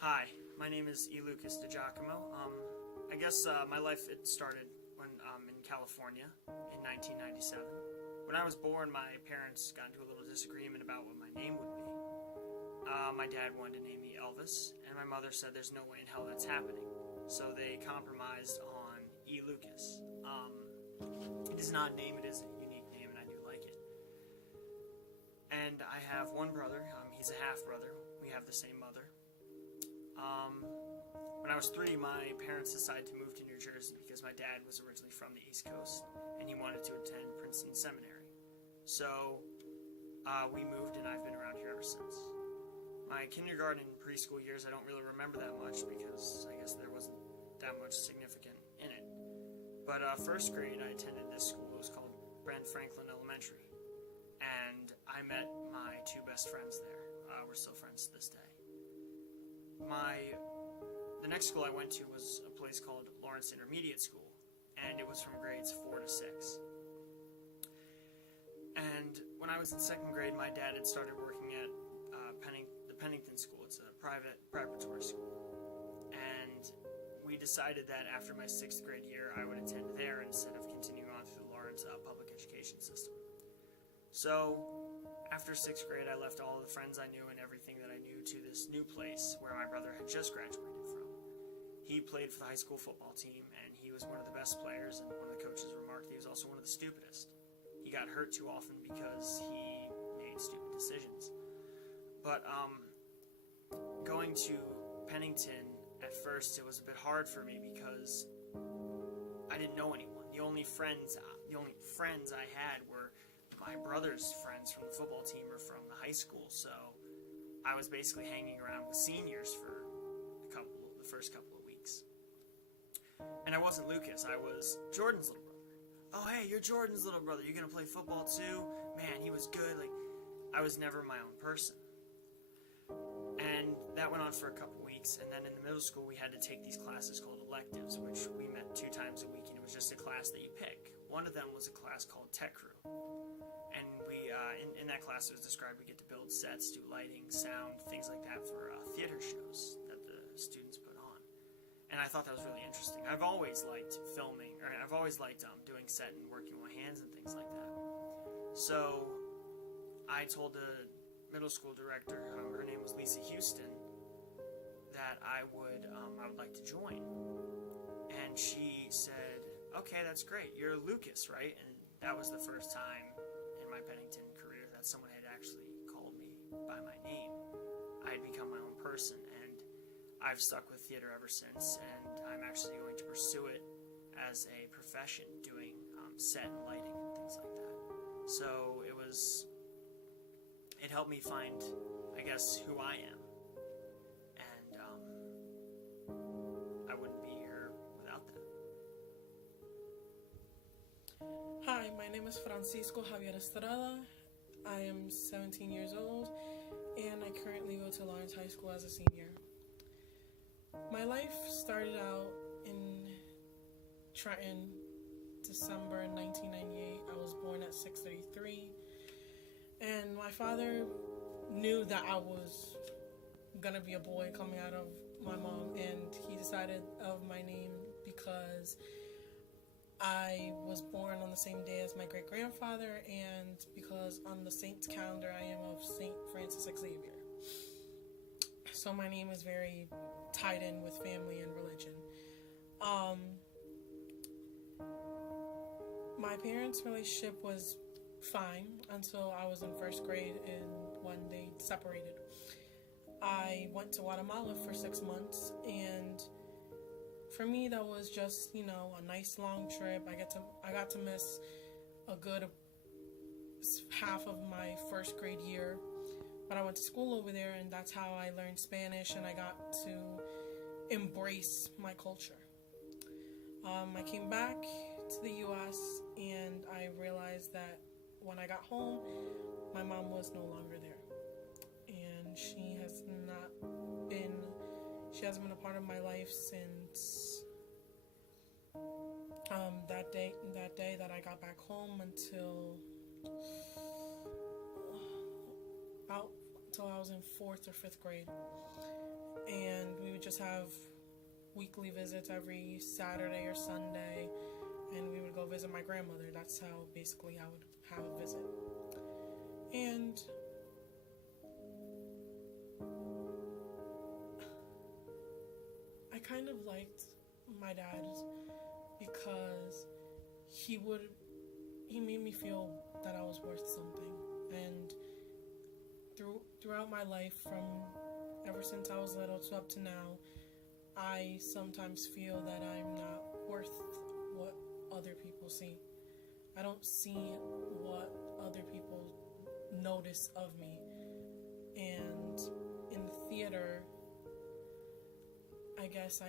Hi, my name is E.Lukas DiGiacomo. I guess my life started when in California in 1997. When I was born, my parents got into a little disagreement about what my name would be. My dad wanted to name me Elvis, and my mother said there's no way in hell that's happening. So they compromised on E.Lukas. It is not a name, it is a unique name, and I do like it. And I have one brother, he's a half-brother. We have the same mother. When I was 3, my parents decided to move to New Jersey because my dad was originally from the East Coast, and he wanted to attend Princeton Seminary. So, we moved, and I've been around here ever since. My kindergarten and preschool years, I don't really remember that much because I guess there wasn't that much significant in it. But first grade, I attended this school. It was called Ben Franklin Elementary. And I met my 2 best friends there. We're still friends to this day. The next school I went to was a place called Lawrence Intermediate School, and it was from grades 4 to 6. And when I was in 2nd grade, my dad had started working at the Pennington School. It's a private preparatory school. And we decided that after my 6th grade year, I would attend there instead of continuing on through the Lawrence public education system. So, after 6th grade, I left all the friends I knew and everything that I knew to this new place where my brother had just graduated from. He played for the high school football team, and he was one of the best players, and one of the coaches remarked he was also one of the stupidest. He got hurt too often because he made stupid decisions. But going to Pennington, at first, it was a bit hard for me because I didn't know anyone. The only friends I had were my brother's friends from the football team or from the high school, so I was basically hanging around with seniors for the first couple of weeks. And I wasn't Lucas, I was Jordan's little brother. Oh, hey, you're Jordan's little brother. You gonna play football too? Man, he was good. I was never my own person. And that went on for a couple weeks, and then in the middle school we had to take these classes called electives, which we met 2 times a week, and it was just a class that you pick. One of them was a class called Tech Crew. And we, in that class it was described we get to build sets, do lighting, sound, things like that for theater shows that the students put on. And I thought that was really interesting. I've always liked filming, or I've always liked doing set and working with my hands and things like that. So I told the middle school director, her name was Lisa Houston, that I would like to join. And she said, okay, that's great. You're Lucas, right? And that was the first time in my Pennington career that someone had actually called me by my name. I had become my own person, and I've stuck with theater ever since, and I'm actually going to pursue it as a profession, doing set and lighting and things like that. So it helped me find, I guess, who I am. And I wouldn't be here without that. Hi, my name is Franscisco Estrada. I am 17 years old, and I currently go to Lawrence High School as a senior. My life started out in Trenton, December 1998. I was born at 6:33, and my father knew that I was gonna be a boy coming out of my mom, and he decided of my name because I was born on the same day as my great-grandfather, and because on the saint's calendar I am of Saint Francis Xavier. So my name is very tied in with family and religion. My parents' relationship was fine until I was in 1st grade, and when they separated. I went to Guatemala for 6 months, and for me that was just, a nice long trip. I got to miss a good half of my 1st grade year, but I went to school over there, and that's how I learned Spanish, and I got to embrace my culture. I came back to the U.S., and I realized that when I got home, my mom was no longer there, and she hasn't been a part of my life since that day that I got back home until I was in 4th or 5th grade. and we would just have weekly visits every Saturday or Sunday, and we would go visit my grandmother. That's how basically I would have a visit. And I kind of liked my dad because he made me feel that I was worth something. And throughout my life, from ever since I was little to up to now, I sometimes feel that I'm not worth what other people see. I don't see what other people notice of me. And in the theater, I guess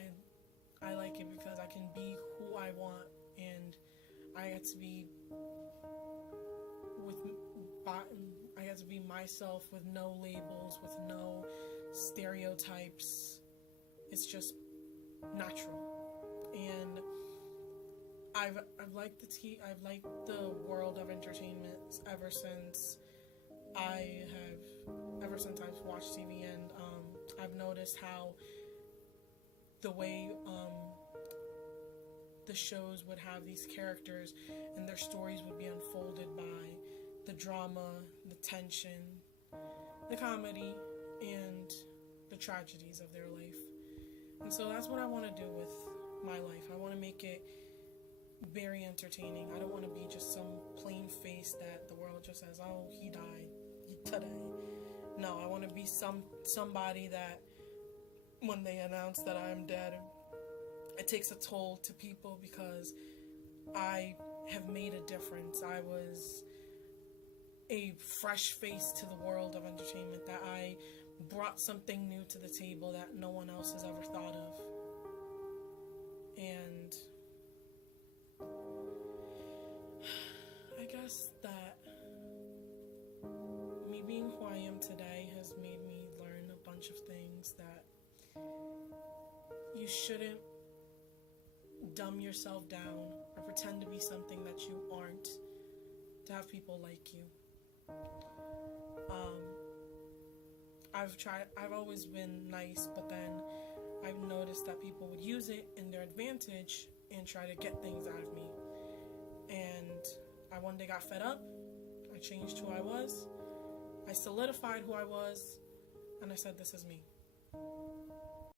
I like it because I can be who I want, and I get to be myself with no labels, with no stereotypes. It's just natural. And I've liked the world of entertainment ever since I've watched TV, and I've noticed how the way the shows would have these characters and their stories would be unfolded by the drama, the tension, the comedy, and the tragedies of their life. And so that's what I want to do with my life. I want to make it very entertaining. I don't want to be just some plain face that the world just says, oh, he died today. No, I want to be somebody that when they announce that I'm dead, it takes a toll to people because I have made a difference. I was a fresh face to the world of entertainment, that I brought something new to the table that no one else has ever thought of. And I guess that me being who I am today has made me learn a bunch of things, that you shouldn't dumb yourself down or pretend to be something that you aren't to have people like you. I've always been nice, but then I've noticed that people would use it in their advantage and try to get things out of me. And I one day got fed up. I changed who I was. I solidified who I was, and I said, this is me.